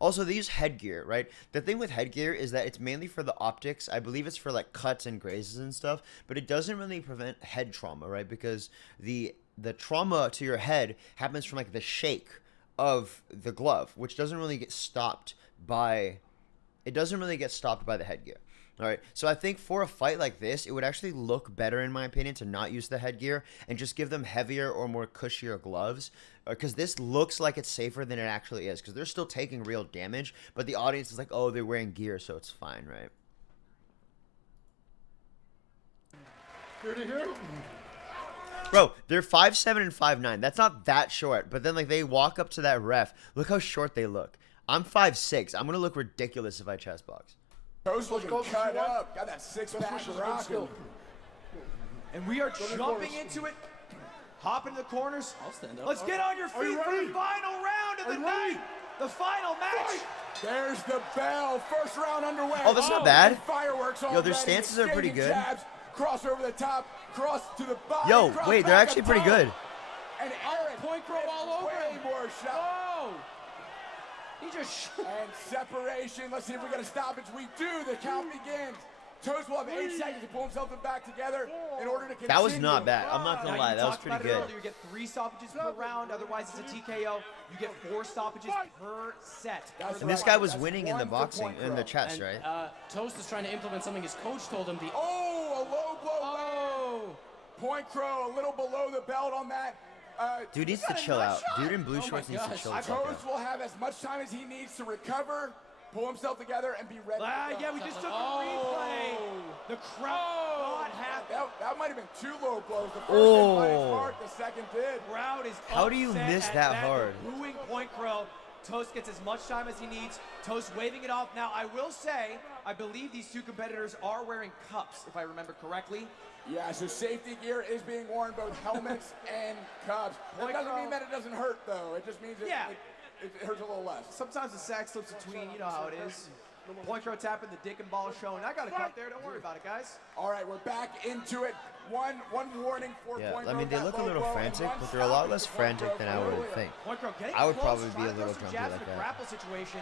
Also, they use headgear, right? The thing with headgear is that it's mainly for the optics. I believe it's for like cuts and grazes and stuff, but it doesn't really prevent head trauma, right? Because the trauma to your head happens from like the shake of the glove, which doesn't really get stopped by the headgear. All right, so I think for a fight like this, it would actually look better, in my opinion, to not use the headgear and just give them heavier or more cushier gloves, because this looks like it's safer than it actually is, because they're still taking real damage, but the audience is like, oh, they're wearing gear, so it's fine, right? Here to here. Bro, they're 5'7" and 5'9". That's not that short, but then like they walk up to that ref. Look how short they look. I'm 5'6". I'm gonna look ridiculous if I chess box. Toast looking cut up. Got that six-pack rocking. And we are jumping into it. Hop into the corners. I'll stand up. Let's get on your feet for the final round of the night. The final match. There's the bell. First round underway. Oh, that's not bad. Fireworks Yo, their stances are pretty good. Jabs, cross over the top, cross to the bottom. Yo, wait, they're actually pretty good. And Aaron, Point crow all over way him. more shot. Oh! He just And separation. Let's see if we get a stoppage. We do. The count begins. Toast will have 8 seconds to pull himself back together in order to continue. That was not bad. I'm not Now, gonna you lie, that was talked pretty about it good. earlier, you get 3 stoppages per round, otherwise it's a TKO. You get 4 stoppages per set. And this guy was winning in the boxing, in the chess, and, right? Toast is trying to implement something his coach told him. Oh, a low blow. Oh! Point crow a little below the belt on that. Dude needs to chill out. Dude in blue Oh my shorts needs to gosh. chill the fuck Toast out. will have as much time as he needs to recover, pull himself together, and be ready. to go. Yeah, we just took a Oh. replay. The crowd not happy. That might have been 2 low blows. The first Oh. hit by his mark, the second did. Crowd is How do you upset miss at that hard? Booing Point Crow. Toast gets as much time as he needs. Toast waving it off. Now, I will say, I believe these 2 competitors are wearing cups, if I remember correctly. Yeah, so safety gear is being worn, both helmets and cups. That Point doesn't crow. mean that it doesn't hurt, though. It just means it hurts a little less. Sometimes the sack slips between, you know how it is. Point Crow tapping the dick and ball showing. I got a cut there, don't worry about it, guys. All right, we're back into it. One warning for Yeah, Point I mean, Crow, they that look a low little blow, and frantic, one but they're a lot stoppage less to Point frantic Crow than I for would earlier. think. Point Crow getting I would close, probably be trying a to throw little some grumpy jabs like in the that. grapple situation.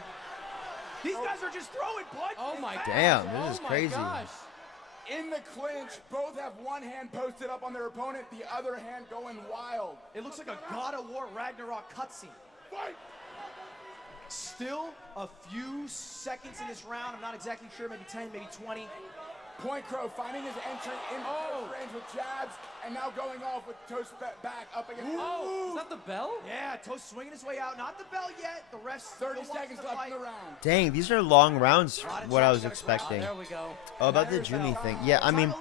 These guys are just throwing punches. Oh my fast. Damn, this is Oh my crazy. gosh. In the clinch, both have one hand posted up on their opponent, the other hand going wild. It looks like a God of War Ragnarok cutscene. Fight! Still a few seconds in this round. I'm not exactly sure, maybe 10, maybe 20. Point Crow finding his entry in close range with jabs, and now going off with Toast back up against. Oh, is that the bell? Yeah, Toast swinging his way out. Not the bell yet. The ref's 30 seconds left in the round. Dang, these are long rounds, what I was expecting. There we go. Oh, about the Jimmy thing. Yeah, I mean,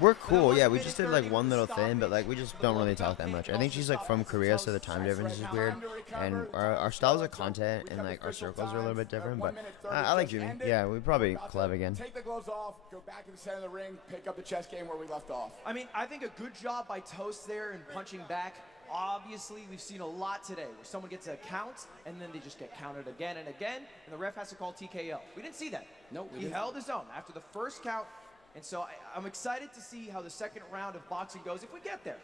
we're cool. Yeah, we just did like one little thing, but like we just don't really talk that much. I think she's like from Korea, so the time difference is weird, and our styles of content and like our circles are a little bit different. But I like Jimmy. Yeah, we probably collab again. Take the gloves off, go back to the center of the ring, pick up the chess game where we left off. I mean, I think a good job by Toast there in punching back. Obviously, we've seen a lot today where someone gets a count and then they just get counted again and again, and the ref has to call TKO. We didn't see that. No, we He didn't. held his own after the first count, and so I'm excited to see how the second round of boxing goes if we get there.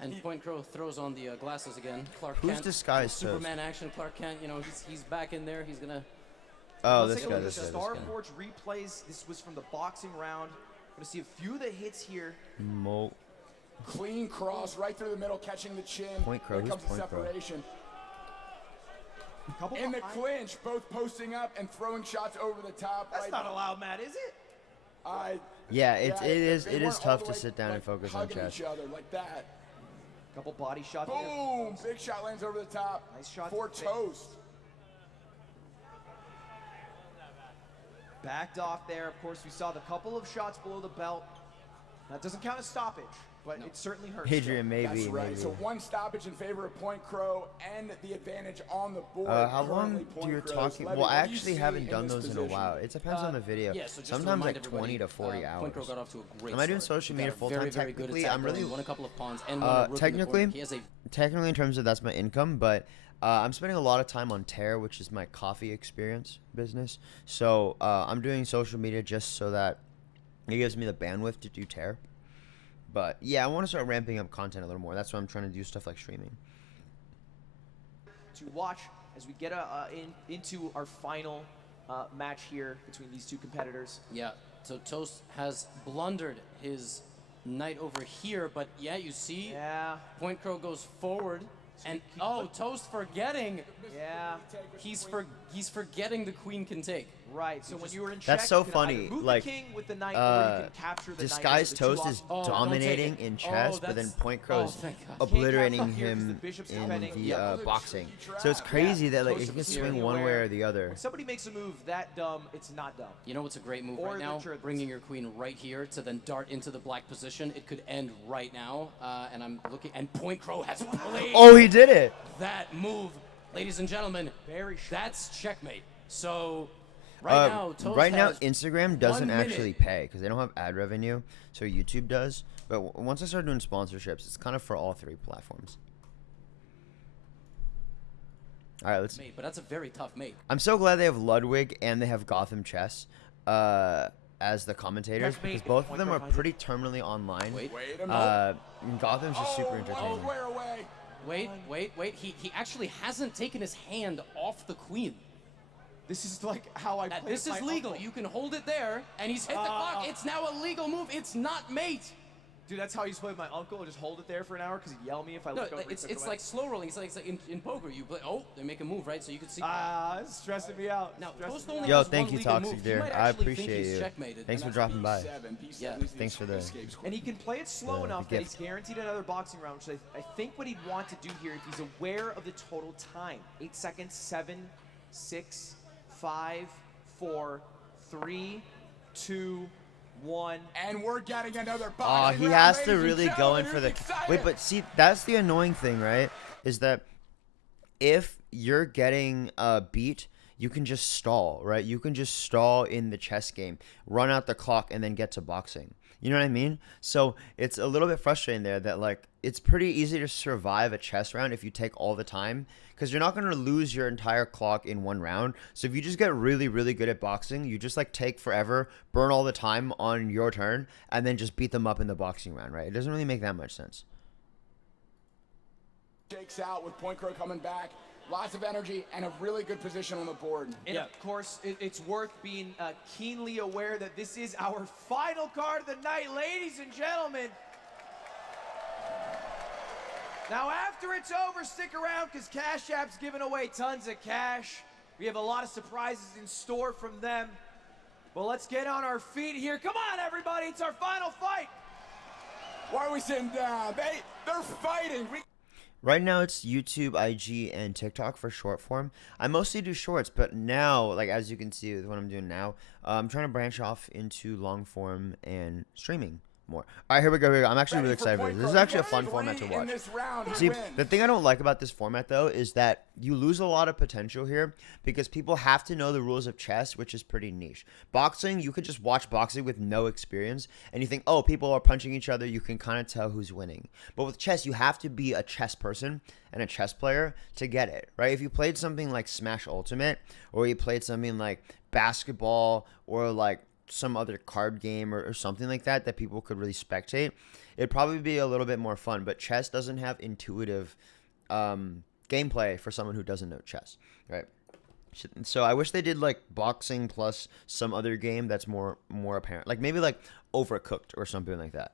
And Point Crow throws on the glasses again. Clark Who's Kent. disguised Toast? Superman action. Clark Kent, you know, he's back in there. He's gonna. Oh, Let's this take a guy, look at this the guy, this Star guy. Forge replays. This was from the boxing round. Gonna see a few of the hits here. Mo. Clean cross right through the middle, catching the chin. Point Crow, Here who's comes the Point Crow? separation. Couple In the behind. clinch, both posting up and throwing shots over the top. That's right not allowed, Matt, is it? Yeah, it is they it weren't is all tough the to way, sit down and like, focus on hugging chess. each other like that. Couple body shots. Boom! Big shot lands over the top. Nice shot for to the face. Toast. Backed off there. Of course, we saw the couple of shots below the belt. That doesn't count as stoppage. but No. it certainly hurts. Adrian, maybe. That's right. maybe. So one stoppage in favor of Point Crow and the advantage on the board. How Currently, long do Point you're Crow's talking? led. Well, I What do you actually see haven't done this those in a position? while. It depends on the video. Yeah, so just to Sometimes remind like everybody, 20 to 40 Point Crow hours. got off to a great Am I doing start. social He got media a full time? very, very good Technically, attack I'm really going, won a couple of pawns and won a rook in the corner. technically, He has a technically in terms of that's my income, but I'm spending a lot of time on Tear, which is my coffee experience business. So I'm doing social media just so that it gives me the bandwidth to do Tear. But yeah, I want to start ramping up content a little more. That's why I'm trying to do stuff like streaming. To watch as we get into our final match here between these two competitors. Yeah, so Toast has blundered his knight over here, but yeah, you see, Yeah, Point Crow goes forward, and keep- oh, Toast forgetting. yeah, He's forgetting the queen can take. right. So when you were in check, That's so you could either funny, move like, the king with the knight, or you can capture the Disguised knight. Toast is Oh, don't take dominating it. in Oh, chess, but then that's- Point Crow oh, is thank God. obliterating Can't capture here 'cause him the bishop's in defending. the Yeah. boxing. So it's crazy that like Toast it can is swing extremely one way aware. or the other. When somebody makes a move that dumb, it's not dumb. You know what's a great move Or right the now? triplets. Bringing your queen right here to then dart into the black position. It could end right now, and I'm looking, and Point Crow has played Oh, he did it! that move. Ladies and gentlemen, Very sharp. that's checkmate. So right now, Toast has Instagram doesn't 1 minute. actually pay because they don't have ad revenue, so YouTube does. But once I start doing sponsorships, it's kind of for all three platforms. All right, let's. mate, but that's a very tough mate. I'm so glad they have Ludwig and they have Gotham Chess as the commentators Checkmate because if both of Point them Crow are finds it. pretty terminally online. Wait. Wait a minute. And Gotham's just super entertaining. Square away. Wait. He actually hasn't taken his hand off the queen. This is like how I play This with is my legal. uncle. You can hold it there, and he's hit the clock. It's now a legal move. It's not mate. Dude, that's how I used to play with my uncle. And just hold it there for an hour because he'd yell at me if I No, looked over. it's like slow rolling. It's like in poker. You play. Oh, they make a move, right? So you can see. it's stressing me out. Now, Stressing Toast me only Yo, has thank one you, legal Toxic move. He Deer. might I actually think appreciate he's you. checkmated. Thanks for And dropping by. that's B7. B7 Yeah. is the Thanks for the- escape square. And he can play it slow The enough that he's gift. guaranteed another boxing round, which I think what he'd want to do here if he's aware of the total time. 8 seconds, 7, 6, 5, 4, 3, 2, 1. And we're getting another Oh, boxing he round, has to ladies and really go gentlemen. in for the. Who's excited? Wait, but see, that's the annoying thing, right? Is that if you're getting beat, you can just stall, right? You can just stall in the chess game, run out the clock, and then get to boxing. You know what I mean? So it's a little bit frustrating there that like it's pretty easy to survive a chess round if you take all the time because you're not going to lose your entire clock in one round. So if you just get really, really good at boxing, you just like take forever, burn all the time on your turn, and then just beat them up in the boxing round, right? It doesn't really make that much sense. Shakes out with Point Crow coming back. Lots of energy and a really good position on the board. And of course, it's worth being keenly aware that this is our final card of the night, ladies and gentlemen. Now, after it's over, stick around because Cash App's giving away tons of cash. We have a lot of surprises in store from them. But let's get on our feet here. Come on, everybody. It's our final fight. Why are we sitting down? They're fighting. Right now it's YouTube, IG, and TikTok for short form. I mostly do shorts, but now, like as you can see with what I'm doing now, I'm trying to branch off into long form and streaming more. All right, here we go. I'm actually really excited for this. This is actually a fun format to watch. See, the thing I don't like about this format, though, is that you lose a lot of potential here because people have to know the rules of chess, which is pretty niche. Boxing, you could just watch boxing with no experience, and you think, oh, people are punching each other. You can kind of tell who's winning. But with chess, you have to be a chess person and a chess player to get it, right? If you played something like Smash Ultimate, or you played something like basketball, or like some other card game or something like that that people could really spectate, it'd probably be a little bit more fun. But chess doesn't have intuitive gameplay for someone who doesn't know chess, right? So I wish they did like boxing plus some other game that's more apparent, like maybe like Overcooked or something like that.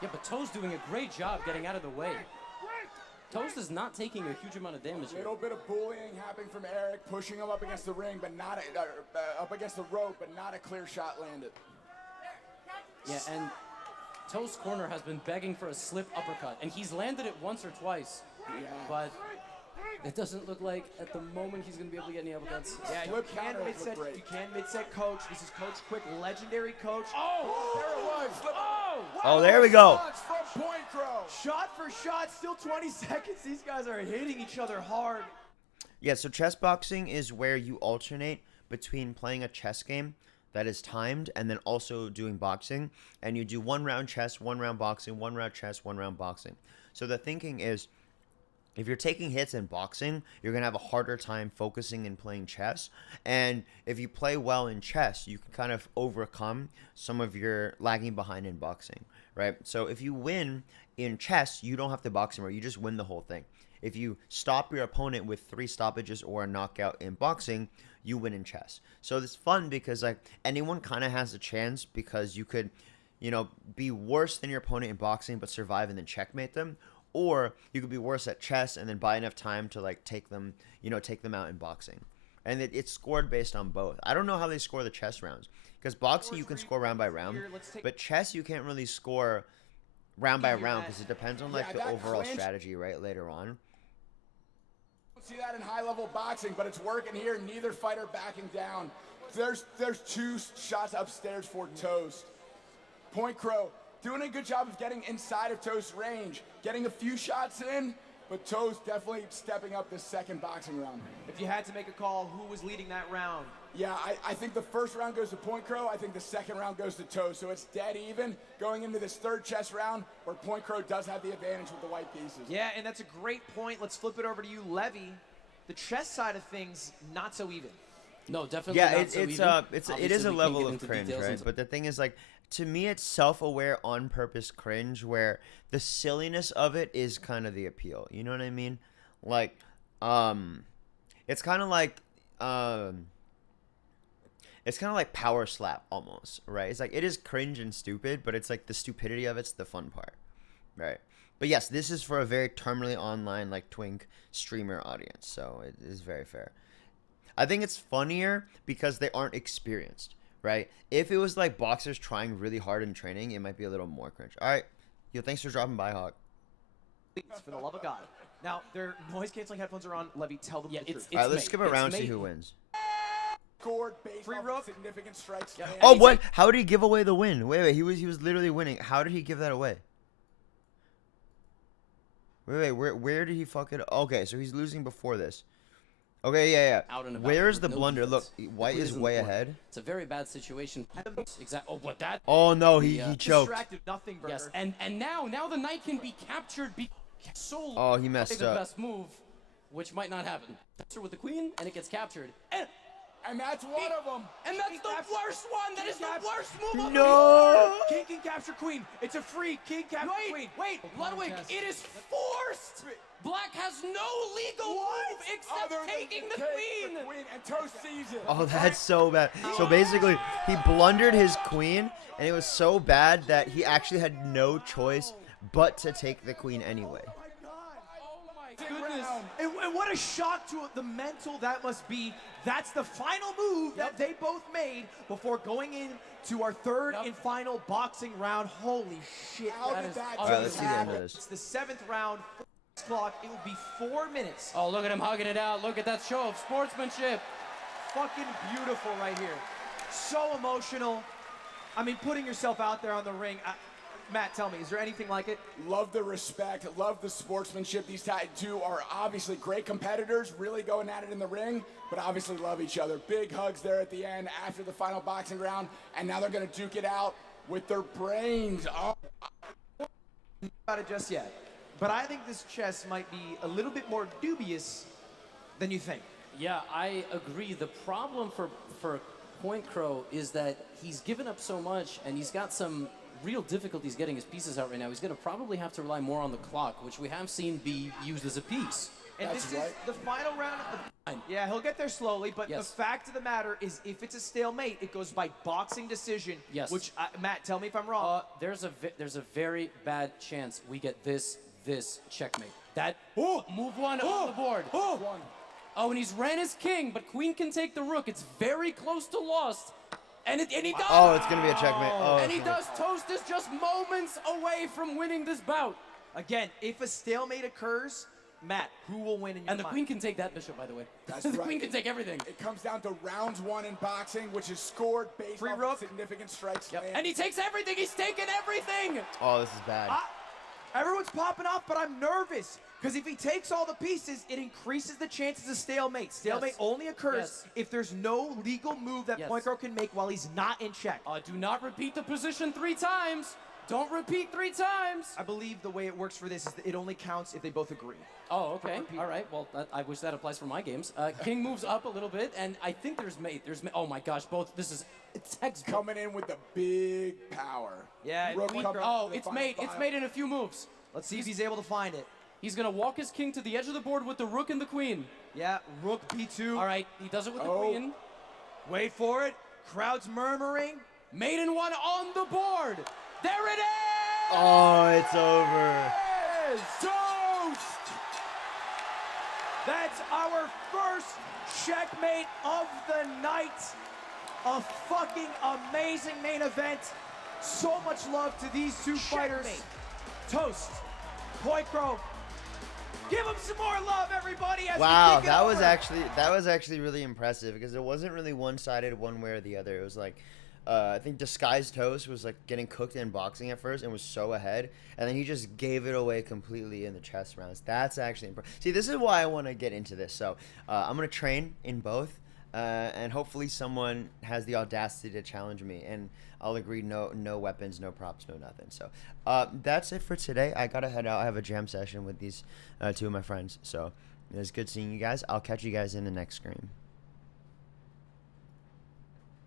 Yeah, but Toe's doing a great job getting out of the way. Toast is not taking a huge amount of damage A here. little bit of bullying happening from Eric, pushing him up against the ring, but not up against the rope, but not a clear shot landed. Yeah, and Toast corner has been begging for a slip uppercut, and he's landed it once or twice. Yeah. But It doesn't look like at the moment he's going to be able to get any uppercuts. Yeah, you Flip can counter would mid-set. look great. You can mid-set coach. This is Coach Quick, legendary coach. Oh! There it was. Flip. Oh, there we go. Shots from Point Crow. Shot for shot, still 20 seconds. These guys are hitting each other hard. Yeah, so chess boxing is where you alternate between playing a chess game that is timed and then also doing boxing. And you do 1 round chess, 1 round boxing, 1 round chess, 1 round boxing. So the thinking is, if you're taking hits in boxing, you're going to have a harder time focusing and playing chess. And if you play well in chess, you can kind of overcome some of your lagging behind in boxing, right? So if you win in chess, you don't have to box anymore. You just win the whole thing. If you stop your opponent with 3 stoppages or a knockout in boxing, you win in chess. So it's fun because like anyone kind of has a chance, because you could, be worse than your opponent in boxing but survive and then checkmate them. Or you could be worse at chess and then buy enough time to like take them out in boxing. And it's scored based on both. I don't know how they score the chess rounds, because boxing you can score round by round, but chess you can't really score round by round because it depends on like Yeah, the that overall clinch- strategy right later on. Don't see that in high-level boxing, but it's working here. Neither fighter backing down. There's 2 shots upstairs for Toast. Point Crow doing a good job of getting inside of Toast's range, getting a few shots in, but Toast definitely stepping up this second boxing round. If you had to make a call, who was leading that round? Yeah, I think the first round goes to Point Crow. I think the second round goes to Toast. So it's dead even going into this third chess round where Point Crow does have the advantage with the white pieces. Yeah, and that's a great point. Let's flip it over to you, Levy. The chess side of things, not so even. No, definitely Yeah, not so even. it is Obviously, a we can't level get of into cringe, details right? into- But the thing is, like, to me, it's self-aware, on-purpose cringe, where the silliness of it is kind of the appeal. You know what I mean? Like, it's kind of like, power slap almost, right? It's like, it is cringe and stupid, but it's like the stupidity of it's the fun part, right? But yes, this is for a very terminally online, like, twink streamer audience, so it is very fair. I think it's funnier because they aren't experienced, right? If it was like boxers trying really hard in training, it might be a little more cringe. All right. Yo, thanks for dropping by, Hawk. For the love of God. Now, their noise-canceling headphones are on. Levy, tell them Yeah, the truth. it's All right, let's made. skip It's around, see made. who wins. Scored based Free off rook. significant strikes. Yeah. Oh, Anytime- what? How did he give away the win? Wait, he was literally winning. How did he give that away? Wait, where did he fuck it? Okay, so he's losing before this. Okay, yeah. Out and about Where's with the no blunder? defense. Look, White Queen is in the way corner. ahead. It's a very bad situation. Exactly. Oh, what that? Oh no, he The, choked. Distracted nothing, burger. Yes, and now the knight can be captured. So Oh, he messed the up. best move, which might not happen. Touch her with the queen, and it gets captured. And that's one of them. And that's the worst one. That is the worst move of No. King can capture queen. It's a free king capture queen. Wait, Ludwig, it is forced. Black has no legal move except Other than taking the take queen. and Toast sees it. Oh, that's so bad. So basically, he blundered his queen, and it was so bad that he actually had no choice but to take the queen anyway. Oh my Big goodness. round. And what a shock to the mental that must be. That's the final move that they both made before going into our third and final boxing round. Holy shit. How that did is that All right, let's see the end of unbelievable. this. It's the 7th round. Clock. It will be 4 minutes. Oh, look at him hugging it out. Look at that show of sportsmanship. Fucking beautiful right here. So emotional. I mean, putting yourself out there on the ring. Matt, tell me, is there anything like it? Love the respect, love the sportsmanship. These two are obviously great competitors, really going at it in the ring, but obviously love each other. Big hugs there at the end after the final boxing round, and now they're going to duke it out with their brains. Oh. About it just yet. But I think this chess might be a little bit more dubious than you think. Yeah, I agree. The problem for Point Crow is that he's given up so much, and he's got some real difficulties getting his pieces out right now. He's going to probably have to rely more on the clock, which we have seen be used as a piece. And That's this is right. the final round of the... Yeah, he'll get there slowly, but Yes. the fact of the matter is if it's a stalemate, it goes by boxing decision. Yes. Which, Matt, tell me if I'm wrong. There's a very bad chance we get this checkmate. That Oh. move one on the board. One. Oh, and he's ran his king, but queen can take the rook. It's very close to lost. And he does. Oh, it's gonna be a checkmate. Oh, and he it's gonna- does. Toast is just moments away from winning this bout. Again, if a stalemate occurs, Matt, who will win in your And the mind? queen can take that bishop, by the way. That's the right. queen can take everything. It comes down to rounds 1 in boxing, which is scored based Free on rook. significant strikes. Yep. landed. And he takes everything. He's taking everything. Oh, this is bad. Everyone's popping off, but I'm nervous. Because if he takes all the pieces, it increases the chances of stalemate. Stalemate Yes. only occurs Yes. if there's no legal move that Yes. Point Guard can make while he's not in check. Do not repeat the position 3 times. Don't repeat 3 times. I believe the way it works for this is that it only counts if they both agree. Oh, okay. All right. Well, I wish that applies for my games. King moves up a little bit, and I think there's mate. Oh my gosh, both. This is textbook. Coming in with the big power. Yeah, Rook Queen comes Crow- Oh, to the it's final made. It's file. made in a few moves. Let's see if he's able to find it. He's gonna walk his king to the edge of the board with the rook and the queen. Yeah, Rook P2. All right. He does it with the Oh. queen. Wait for it. Crowd's murmuring. Maiden 1 on the board. There it is. Oh, it's over. Toast! That's our first checkmate of the night. A fucking amazing main event. So much love to these two fighters. Toast. Point Crow. Give them some more love, everybody. As Wow, we kick it that was over. actually really impressive because it wasn't really one-sided one way or the other. It was like I think Disguised Toast was like getting cooked in boxing at first and was so ahead, and then he just gave it away completely in the chess rounds. That's actually impressive. See, this is why I want to get into this. So I'm gonna train in both, and hopefully someone has the audacity to challenge me, and I'll agree. No weapons, no props, no nothing. So that's it for today. I gotta head out. I have a jam session with these two of my friends. So it was good seeing you guys. I'll catch you guys in the next stream.